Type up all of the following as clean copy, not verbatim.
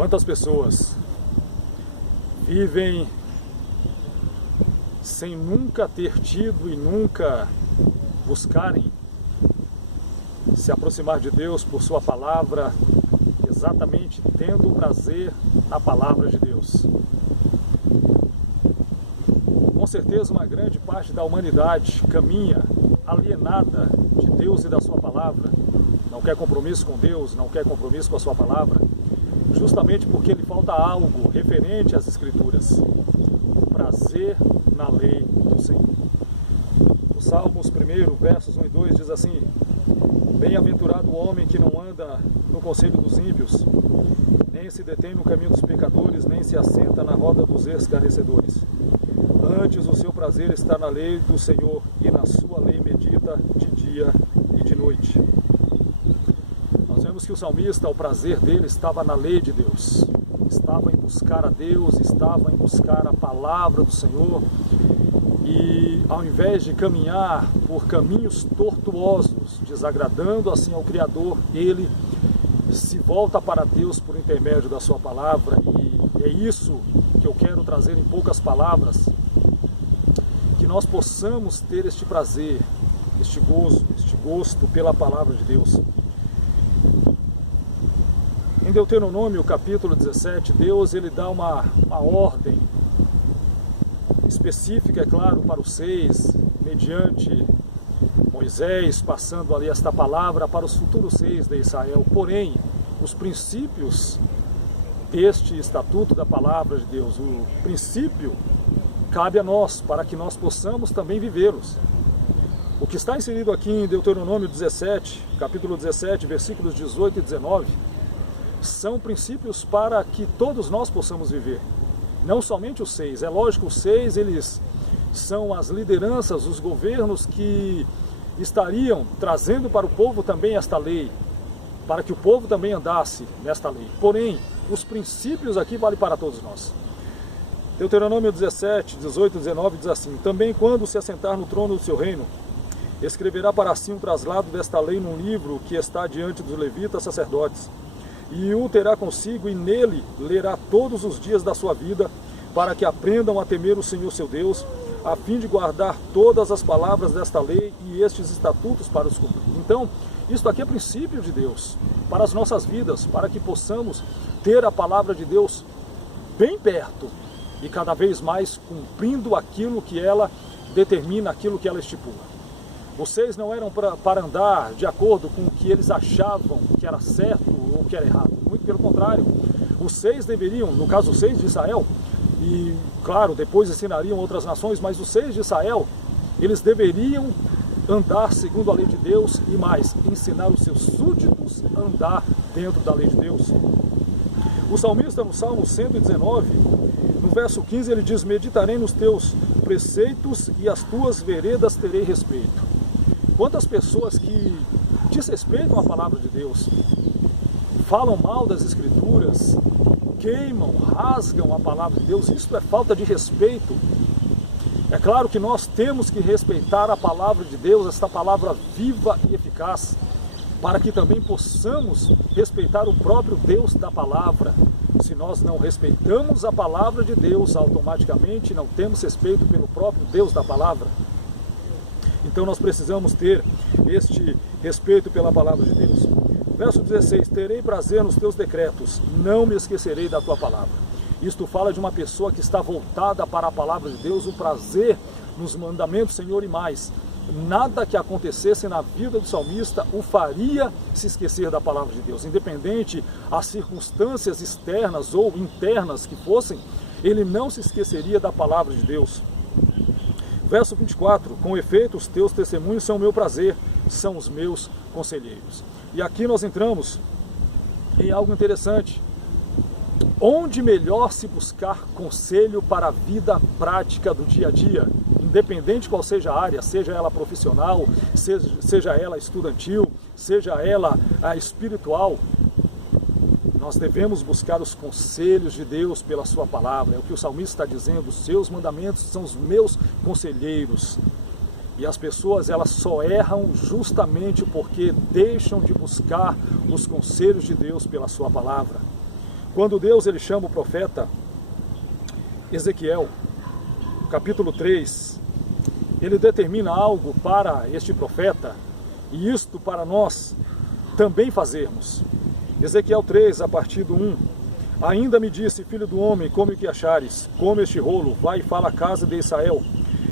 Quantas pessoas vivem sem nunca ter tido e nunca buscarem se aproximar de Deus por sua palavra, exatamente tendo prazer na palavra de Deus. Com certeza uma grande parte da humanidade caminha alienada de Deus e da sua palavra, não quer compromisso com Deus, não quer compromisso com a sua palavra, justamente porque lhe falta algo referente às Escrituras, o prazer na lei do Senhor. O Salmos 1, versos 1 e 2 diz assim: bem-aventurado o homem que não anda no conselho dos ímpios, nem se detém no caminho dos pecadores, nem se assenta na roda dos escarnecedores. Antes o seu prazer está na lei do Senhor, e na sua lei medita de dia e de noite. Nós vemos que o salmista, o prazer dele estava na lei de Deus, estava em buscar a Deus, estava em buscar a palavra do Senhor, e ao invés de caminhar por caminhos tortuosos, desagradando assim ao Criador, ele se volta para Deus por intermédio da sua palavra. E é isso que eu quero trazer em poucas palavras, que nós possamos ter este prazer, este gozo, este gosto pela palavra de Deus. Em Deuteronômio, capítulo 17, Deus ele dá uma ordem específica, é claro, para os 6, mediante Moisés, passando ali esta palavra para os futuros 6 de Israel. Porém, os princípios deste estatuto da palavra de Deus, o princípio cabe a nós, para que nós possamos também vivê-los. O que está inserido aqui em Deuteronômio 17, capítulo 17, versículos 18 e 19, são princípios para que todos nós possamos viver. Não somente os 6, é lógico, os 6 eles são as lideranças, os governos que estariam trazendo para o povo também esta lei, para que o povo também andasse nesta lei. Porém, os princípios aqui valem para todos nós. Deuteronômio 17, 18 e 19 diz assim: também quando se assentar no trono do seu reino, escreverá para si um traslado desta lei num livro que está diante dos levitas sacerdotes, e o terá consigo, e nele lerá todos os dias da sua vida, para que aprendam a temer o Senhor seu Deus, a fim de guardar todas as palavras desta lei e estes estatutos para os cumprir. Então, isto aqui é princípio de Deus para as nossas vidas, para que possamos ter a palavra de Deus bem perto e cada vez mais cumprindo aquilo que ela determina, aquilo que ela estipula. Os 6 não eram para andar de acordo com o que eles achavam que era certo ou que era errado. Muito pelo contrário. Os 6 deveriam, no caso os 6 de Israel, e claro, depois ensinariam outras nações, mas os 6 de Israel, eles deveriam andar segundo a lei de Deus e mais, ensinar os seus súditos a andar dentro da lei de Deus. O salmista no Salmo 119, no verso 15, ele diz: meditarei nos teus preceitos e as tuas veredas terei respeito. Quantas pessoas que desrespeitam a palavra de Deus, falam mal das Escrituras, queimam, rasgam a palavra de Deus, isso é falta de respeito. É claro que nós temos que respeitar a palavra de Deus, esta palavra viva e eficaz, para que também possamos respeitar o próprio Deus da palavra. Se nós não respeitamos a palavra de Deus, automaticamente não temos respeito pelo próprio Deus da palavra. Então nós precisamos ter este respeito pela palavra de Deus. Verso 16: terei prazer nos teus decretos, não me esquecerei da tua palavra. Isto fala de uma pessoa que está voltada para a palavra de Deus, o prazer nos mandamentos, Senhor, e mais. Nada que acontecesse na vida do salmista o faria se esquecer da palavra de Deus. Independente as circunstâncias externas ou internas que fossem, ele não se esqueceria da palavra de Deus. Verso 24: com efeito, os teus testemunhos são o meu prazer, são os meus conselheiros. E aqui nós entramos em algo interessante. Onde melhor se buscar conselho para a vida prática do dia a dia, independente qual seja a área, seja ela profissional, seja ela estudantil, seja ela espiritual, nós devemos buscar os conselhos de Deus pela sua palavra. É o que o salmista está dizendo: os seus mandamentos são os meus conselheiros. E as pessoas, elas só erram justamente porque deixam de buscar os conselhos de Deus pela sua palavra. Quando Deus ele chama o profeta Ezequiel, capítulo 3, ele determina algo para este profeta, e isto para nós também fazermos. Ezequiel 3, a partir do 1. Ainda me disse, filho do homem, come o que achares, come este rolo, vai e fala à casa de Israel.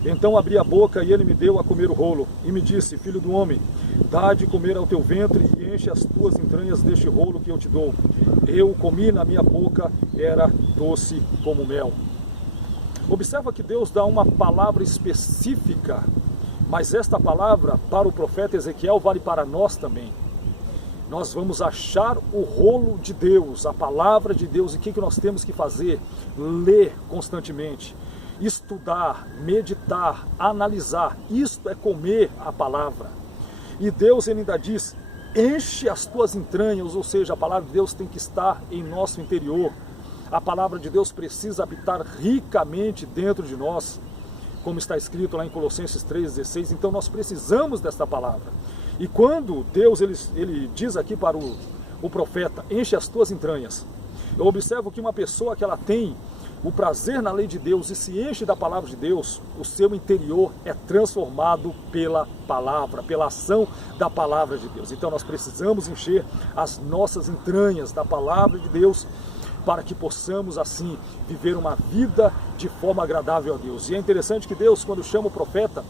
Então abri a boca e ele me deu a comer o rolo, e me disse, filho do homem, dá de comer ao teu ventre e enche as tuas entranhas deste rolo que eu te dou. Eu comi, na minha boca era doce como mel. Observa que Deus dá uma palavra específica, mas esta palavra para o profeta Ezequiel vale para nós também. Nós vamos achar o rolo de Deus, a palavra de Deus, e o que nós temos que fazer? Ler constantemente, estudar, meditar, analisar. Isto é comer a palavra. E Deus ainda diz, enche as tuas entranhas, ou seja, a palavra de Deus tem que estar em nosso interior. A palavra de Deus precisa habitar ricamente dentro de nós, como está escrito lá em Colossenses 3,16. Então nós precisamos desta palavra. E quando Deus ele diz aqui para o profeta, enche as tuas entranhas, eu observo que uma pessoa que ela tem o prazer na lei de Deus e se enche da palavra de Deus, o seu interior é transformado pela palavra, pela ação da palavra de Deus. Então nós precisamos encher as nossas entranhas da palavra de Deus, para que possamos assim viver uma vida de forma agradável a Deus. E é interessante que Deus, quando chama o profeta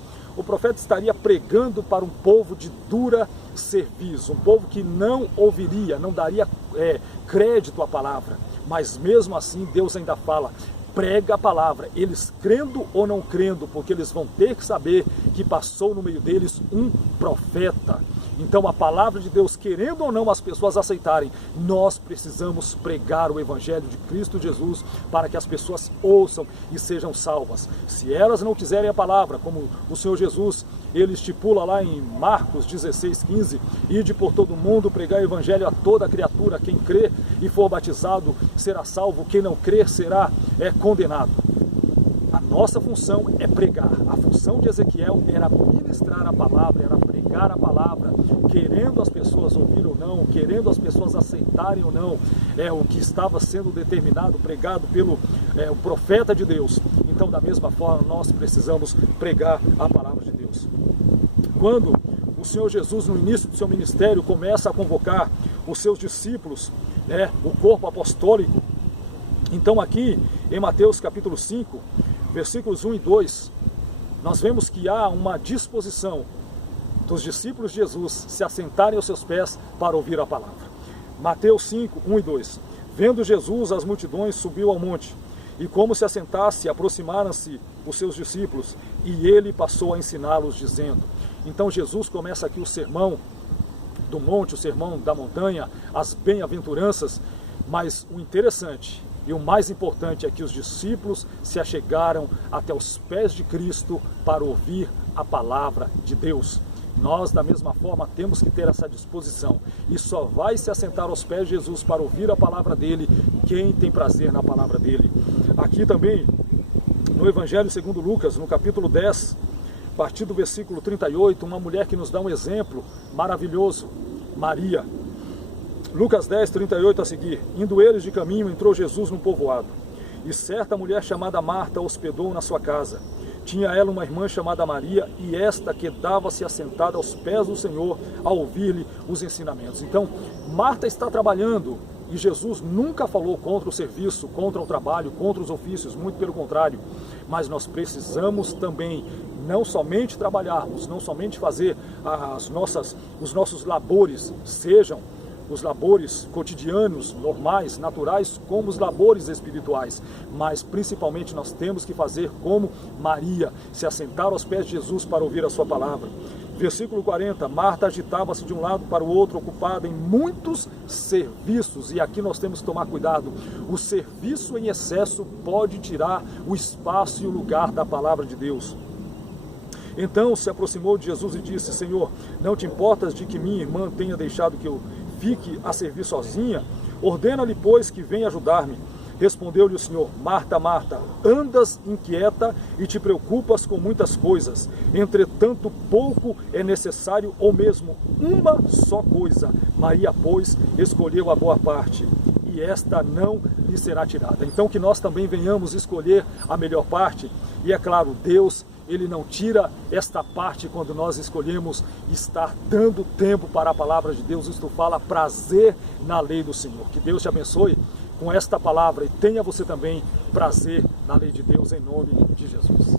estaria pregando para um povo de dura serviço, um povo que não ouviria, não daria crédito à palavra. Mas mesmo assim Deus ainda fala, prega a palavra, eles crendo ou não crendo, porque eles vão ter que saber que passou no meio deles um profeta. Então a palavra de Deus, querendo ou não as pessoas aceitarem, nós precisamos pregar o Evangelho de Cristo Jesus para que as pessoas ouçam e sejam salvas. Se elas não quiserem a palavra, como o Senhor Jesus, ele estipula lá em Marcos 16:15, ide por todo mundo pregar o Evangelho a toda criatura, quem crê e for batizado será salvo, quem não crer será condenado. A nossa função é pregar. A função de Ezequiel era ministrar a palavra, era pregar a palavra, querendo as pessoas ouvir ou não, querendo as pessoas aceitarem ou não, o que estava sendo determinado, pregado pelo o profeta de Deus. Então, da mesma forma, nós precisamos pregar a palavra de Deus. Quando o Senhor Jesus, no início do seu ministério, começa a convocar os seus discípulos, o corpo apostólico, então aqui em Mateus capítulo 5, versículos 1 e 2, nós vemos que há uma disposição dos discípulos de Jesus se assentarem aos seus pés para ouvir a palavra. Mateus 5, 1 e 2. Vendo Jesus as multidões, subiu ao monte, e como se assentasse, aproximaram-se os seus discípulos, e ele passou a ensiná-los, dizendo. Então Jesus começa aqui o sermão do monte, o sermão da montanha, as bem-aventuranças, mas o interessante e o mais importante é que os discípulos se achegaram até os pés de Cristo para ouvir a palavra de Deus. Nós, da mesma forma, temos que ter essa disposição. E só vai se assentar aos pés de Jesus para ouvir a palavra dele quem tem prazer na palavra dele. Aqui também, no Evangelho segundo Lucas, no capítulo 10, a partir do versículo 38, uma mulher que nos dá um exemplo maravilhoso, Maria. Lucas 10, 38 a seguir. Indo eles de caminho, entrou Jesus num povoado. E certa mulher chamada Marta hospedou na sua casa. Tinha ela uma irmã chamada Maria, e esta quedava-se assentada aos pés do Senhor, a ouvir-lhe os ensinamentos. Então, Marta está trabalhando, e Jesus nunca falou contra o serviço, contra o trabalho, contra os ofícios, muito pelo contrário. Mas nós precisamos também não somente trabalharmos, não somente fazer os nossos labores, sejam os labores cotidianos, normais, naturais, como os labores espirituais. Mas principalmente nós temos que fazer como Maria, se assentar aos pés de Jesus para ouvir a sua palavra. Versículo 40, Marta agitava-se de um lado para o outro, ocupada em muitos serviços. E aqui nós temos que tomar cuidado. O serviço em excesso pode tirar o espaço e o lugar da palavra de Deus. Então se aproximou de Jesus e disse, Senhor, não te importas de que minha irmã tenha deixado que eu fique a servir sozinha? Ordena-lhe, pois, que venha ajudar-me. Respondeu-lhe o Senhor, Marta, Marta, andas inquieta e te preocupas com muitas coisas. Entretanto, pouco é necessário, ou mesmo uma só coisa. Maria, pois, escolheu a boa parte, e esta não lhe será tirada. Então que nós também venhamos escolher a melhor parte, e é claro, Deus, Ele não tira esta parte quando nós escolhemos estar dando tempo para a palavra de Deus. Isto fala prazer na lei do Senhor. Que Deus te abençoe com esta palavra e tenha você também prazer na lei de Deus, em nome de Jesus.